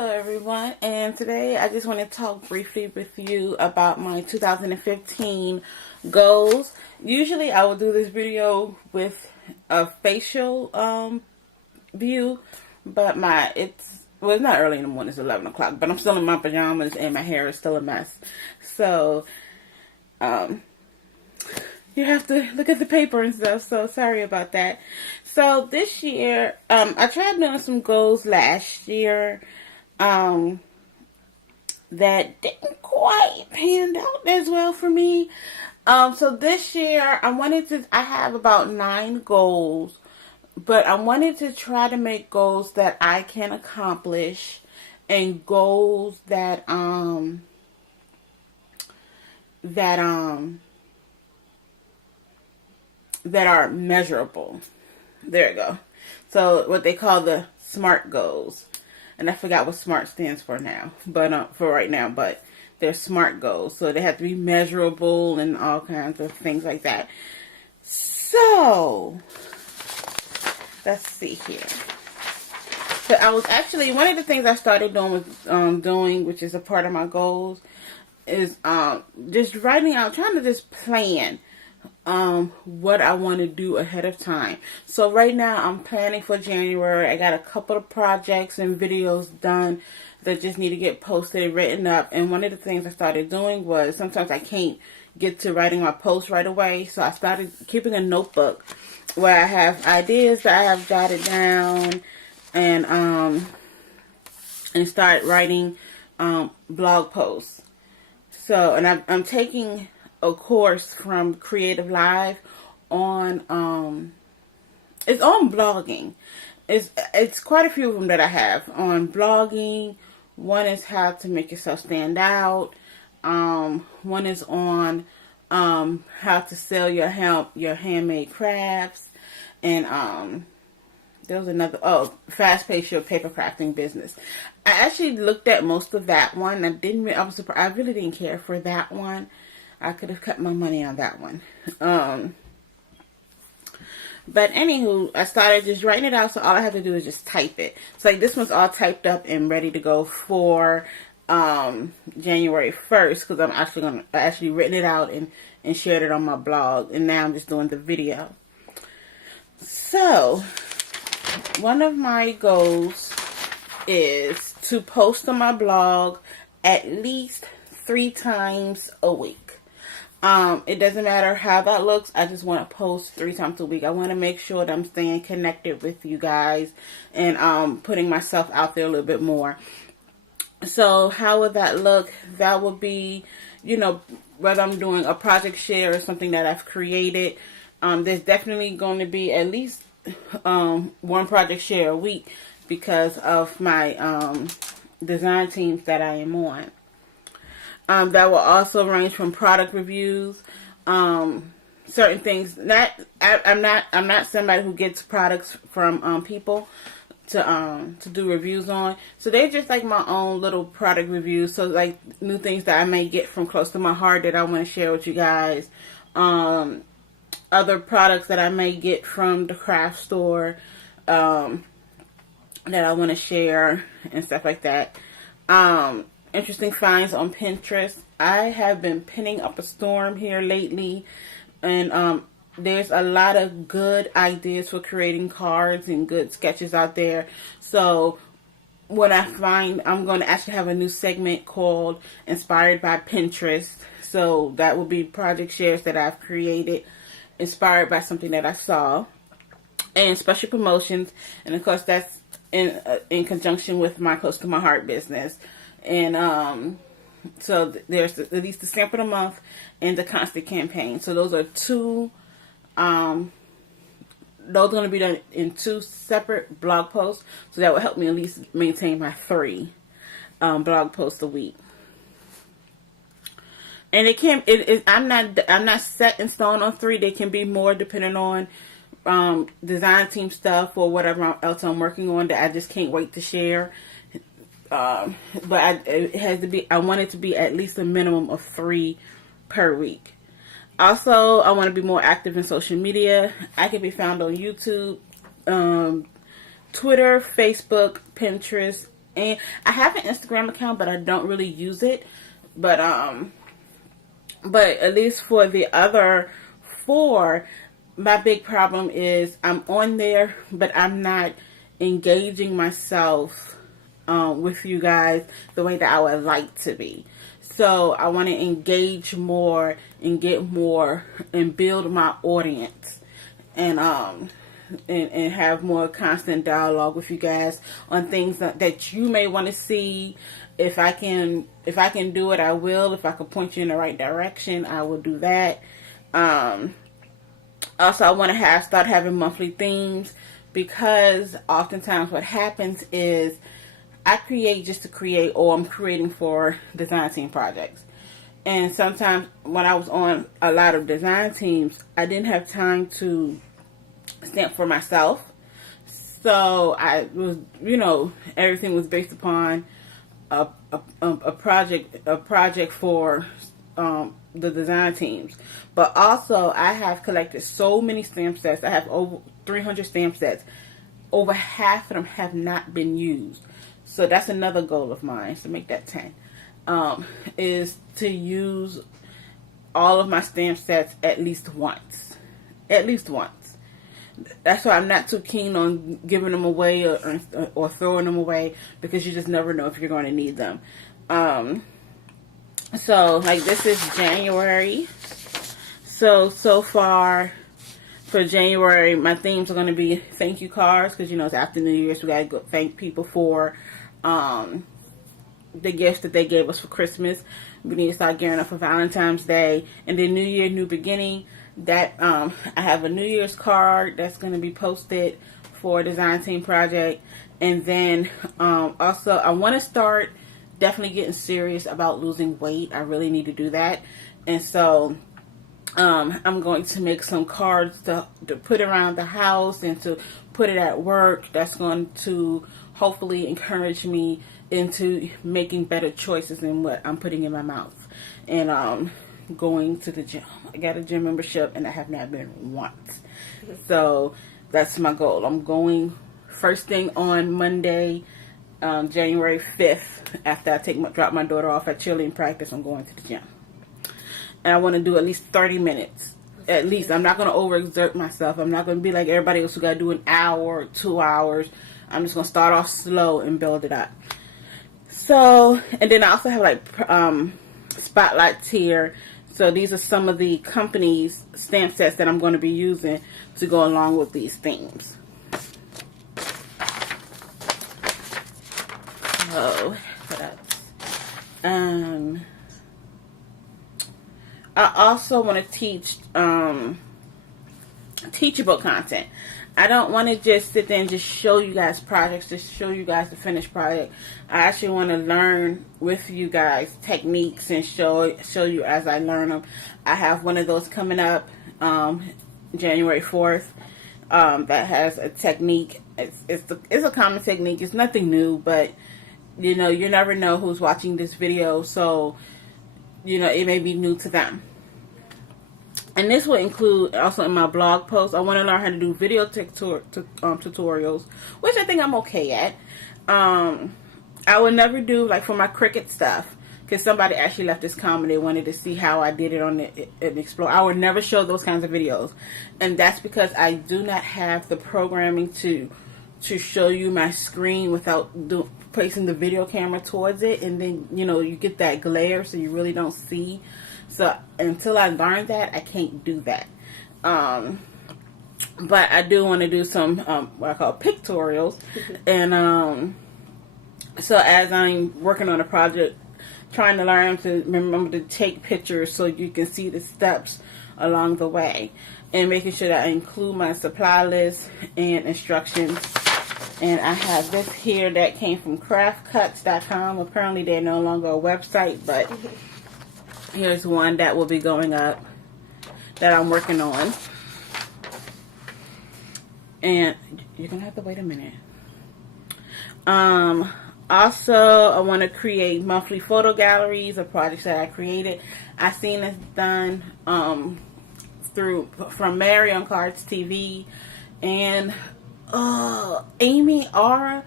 Hello everyone, and today I just want to talk briefly with you about my 2015 goals. Usually I will do this video with a facial view, but it's not early in the morning, it's 11 o'clock, but I'm still in my pajamas and my hair is still a mess. So you have to look at the paper and stuff, so sorry about that. So this year, I tried doing some goals last year that didn't quite pan out as well for me. So this year, I have about 9 goals, but I wanted to try to make goals that I can accomplish and goals that are measurable. There you go. So what they call the SMART goals. And I forgot what SMART stands for now. But for right now, but they're SMART goals. So they have to be measurable and all kinds of things like that. So let's see here. So I was actually, one of the things I started doing was which is a part of my goals, is just writing out, trying to just plan what I want to do ahead of time. So right now I'm planning for January. I got a couple of projects and videos done that just need to get posted and written up. And one of the things I started doing was, sometimes I can't get to writing my posts right away, so I started keeping a notebook where I have ideas that I have jotted down, and start writing blog posts. So, and I'm taking a course from Creative Live on it's on blogging. It's quite a few of them that I have on blogging. One is how to make yourself stand out. One is on how to sell your handmade crafts, and there was another, fast pace your paper crafting business. I actually looked at most of that one. I was surprised. I really didn't care for that one. I could have cut my money on that one. But anywho, I started just writing it out, so all I have to do is just type it. So like this one's all typed up and ready to go for January 1st, because I actually written it out and shared it on my blog, and now I'm just doing the video. So one of my goals is to post on my blog at least 3 times a week. It doesn't matter how that looks. I just want to post 3 times a week. I want to make sure that I'm staying connected with you guys and putting myself out there a little bit more. So how would that look? That would be, whether I'm doing a project share or something that I've created. There's definitely going to be at least one project share a week because of my design teams that I am on. That will also range from product reviews, certain things. I'm not somebody who gets products from people to do reviews on. So they're just like my own little product reviews. So like new things that I may get from close to my heart that I want to share with you guys. Other products that I may get from the craft store that I want to share and stuff like that. Interesting finds on Pinterest. I have been pinning up a storm here lately, and there's a lot of good ideas for creating cards and good sketches out there. So when I find, I'm going to actually have a new segment called Inspired by Pinterest. So that will be project shares that I've created inspired by something that I saw, and special promotions, and of course that's in conjunction with my Close to My Heart business. And so there's at least the sample of the month and the constant campaign. So those are 2 those are going to be done in 2 separate blog posts, so that will help me at least maintain my 3 blog posts a week. And I'm not set in stone on 3. They can be more depending on design team stuff or whatever else I'm working on that I just can't wait to share. But it has to be, I want it to be at least a minimum of 3 per week. Also, I want to be more active in social media. I can be found on YouTube, Twitter, Facebook, Pinterest, And I have an Instagram account, but I don't really use it. But at least for the other 4, my big problem is I'm on there, but I'm not engaging myself with you guys the way that I would like to be. So I want to engage more and get more and build my audience, and have more constant dialogue with you guys on things that you may want to see. If I can do it, I will. If I can point you in the right direction, I will do that. Also, I want to start having monthly themes, because oftentimes what happens is I create just to create, or I'm creating for design team projects. And sometimes when I was on a lot of design teams, I didn't have time to stamp for myself. So I was, everything was based upon a project for the design teams. But also, I have collected so many stamp sets. I have over 300 stamp sets. Over half of them have not been used. So that's another goal of mine, to make that 10. Is to use all of my stamp sets at least once. At least once. That's why I'm not too keen on giving them away or throwing them away, because you just never know if you're going to need them. So, like, this is January. So far for January, my themes are going to be thank you cards, because, it's after New Year's. We got to go thank people for the gifts that they gave us for Christmas. We need to start gearing up for Valentine's Day. And then New Year, New Beginning. That I have a New Year's card that's going to be posted for a design team project. And then also, I want to start definitely getting serious about losing weight. I really need to do that. And so I'm going to make some cards to put around the house and to put it at work. That's going to hopefully encourage me into making better choices in what I'm putting in my mouth. And going to the gym. I got a gym membership and I have not been once. So that's my goal. I'm going first thing on Monday, January 5th, after I drop my daughter off at cheerleading practice. I'm going to the gym. And I want to do at least 30 minutes. At least. I'm not going to overexert myself. I'm not going to be like everybody else who got to do an hour or 2 hours. I'm just going to start off slow and build it up. So, and then I also have like spotlights here. So these are some of the company's stamp sets that I'm going to be using to go along with these themes. So, what else? I also want to teach teachable content. I don't want to just sit there and just show you guys projects, just show you guys the finished project. I actually want to learn with you guys techniques and show you as I learn them. I have one of those coming up January 4th that has a technique. It's a common technique. It's nothing new, but you never know who's watching this video, so it may be new to them. And this will include also in my blog post. I want to learn how to do video tutorials, which I think I'm okay at. I will never do like for my Cricut stuff, because somebody actually left this comment. They wanted to see how I did it on the Explore. I would never show those kinds of videos, and that's because I do not have the programming to show you my screen without placing the video camera towards it, and then you get that glare, so you really don't see. So until I learn that, I can't do that. But I do want to do some what I call pictorials, and so as I'm working on a project, trying to learn to remember to take pictures so you can see the steps along the way, and making sure that I include my supply list and instructions. And I have this here that came from craftcuts.com. Apparently they're no longer a website, but here's one that will be going up that I'm working on. And you're going to have to wait a minute. Also, I want to create monthly photo galleries of projects that I created. I've seen this done from Mary on Cards TV, and Amy Aura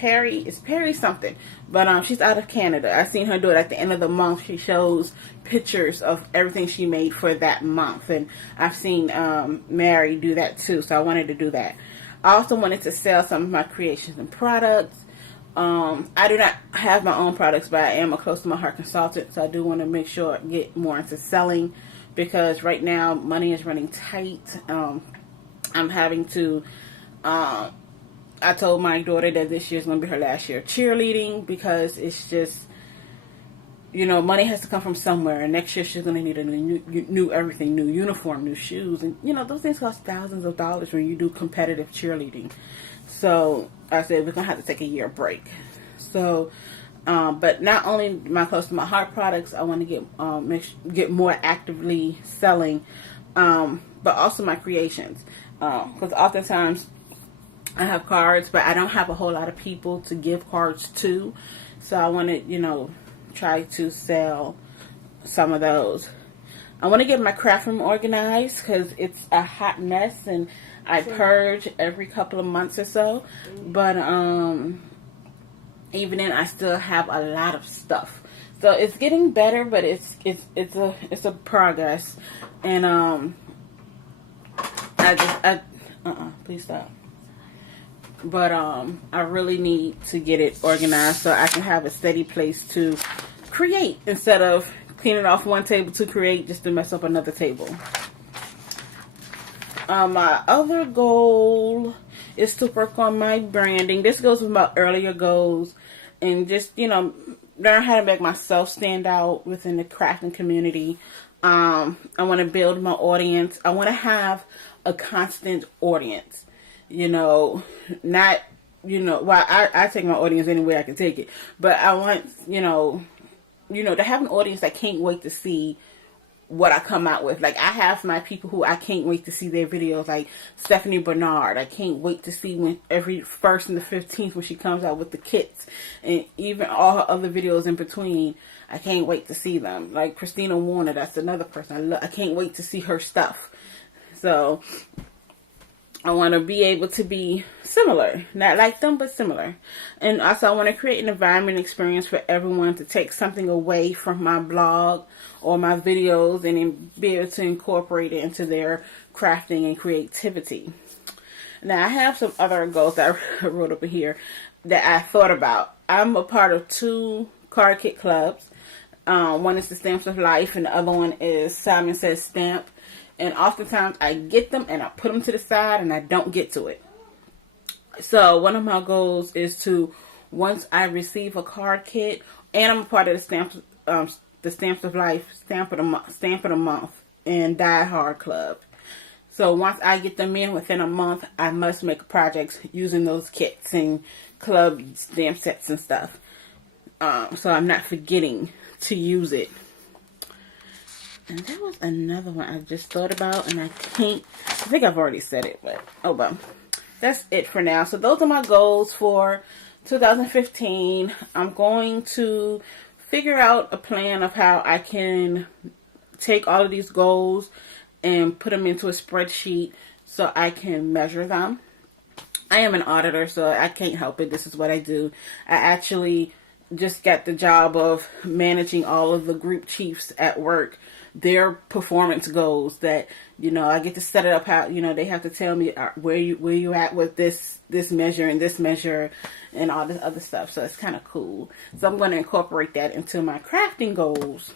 Perry. It's Perry something, but she's out of Canada. I seen her do it at the end of the month. She shows pictures of everything she made for that month, and I've seen Mary do that too. So I wanted to do that. I also wanted to sell some of my creations and products. I do not have my own products, but I am a close to my heart consultant, so I do want to make sure I get more into selling, because right now money is running tight. I'm having to, I told my daughter that this year is going to be her last year of cheerleading, because it's just, you know, money has to come from somewhere, and next year she's going to need a new everything, new uniform, new shoes, and you know, those things cost thousands of dollars when you do competitive cheerleading. So I said we're going to have to take a year break. So, but not only my close to my heart products, I want to get more actively selling, but also my creations, because oftentimes I have cards, but I don't have a whole lot of people to give cards to. So I want to, you know, try to sell some of those. I want to get my craft room organized, because it's a hot mess, and I purge every couple of months or so. But even then, I still have a lot of stuff. So it's getting better, but it's a progress. And please stop. But I really need to get it organized so I can have a steady place to create, instead of cleaning off one table to create just to mess up another table. My other goal is to work on my branding. This goes with my earlier goals, and just, you know, learn how to make myself stand out within the crafting community. I want to build my audience. I want to have a constant audience. You know, not, you know, well, I take my audience anywhere I can take it, but I want, you know, to have an audience that can't wait to see what I come out with. Like, I have my people who I can't wait to see their videos, like Stephanie Bernard. I can't wait to see when every 1st and the 15th when she comes out with the kits, and even all her other videos in between. I can't wait to see them. Like Christina Warner, that's another person I can't wait to see her stuff. So I want to be able to be similar, not like them, but similar. And also I want to create an environment experience for everyone to take something away from my blog or my videos, and then be able to incorporate it into their crafting and creativity. Now I have some other goals that I wrote up in here that I thought about. I'm a part of 2 card kit clubs. One is the Stamps of Life, and the other one is Simon Says Stamp. And oftentimes I get them and I put them to the side and I don't get to it. So one of my goals is to, once I receive a card kit, and I'm a part of the Stamps of Life Stamp of the Month and Die Hard Club. So once I get them in within a month, I must make projects using those kits and club stamp sets and stuff. So I'm not forgetting to use it. And there was another one I just thought about, and I think I've already said it, but oh well. That's it for now. So those are my goals for 2015. I'm going to figure out a plan of how I can take all of these goals and put them into a spreadsheet so I can measure them. I am an auditor, so I can't help it. This is what I do. I actually just got the job of managing all of the group chiefs at work, their performance goals, that, you know, I get to set it up how, you know, they have to tell me where you at with this measure and this measure and all this other stuff. So it's kind of cool. So I'm going to incorporate that into my crafting goals.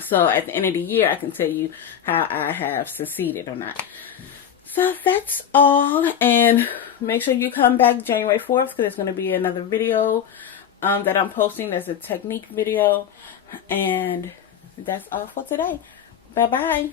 So at the end of the year, I can tell you how I have succeeded or not. So that's all. And make sure you come back January 4th, because there's going to be another video that I'm posting. There's a technique video. And that's all for today. Bye-bye.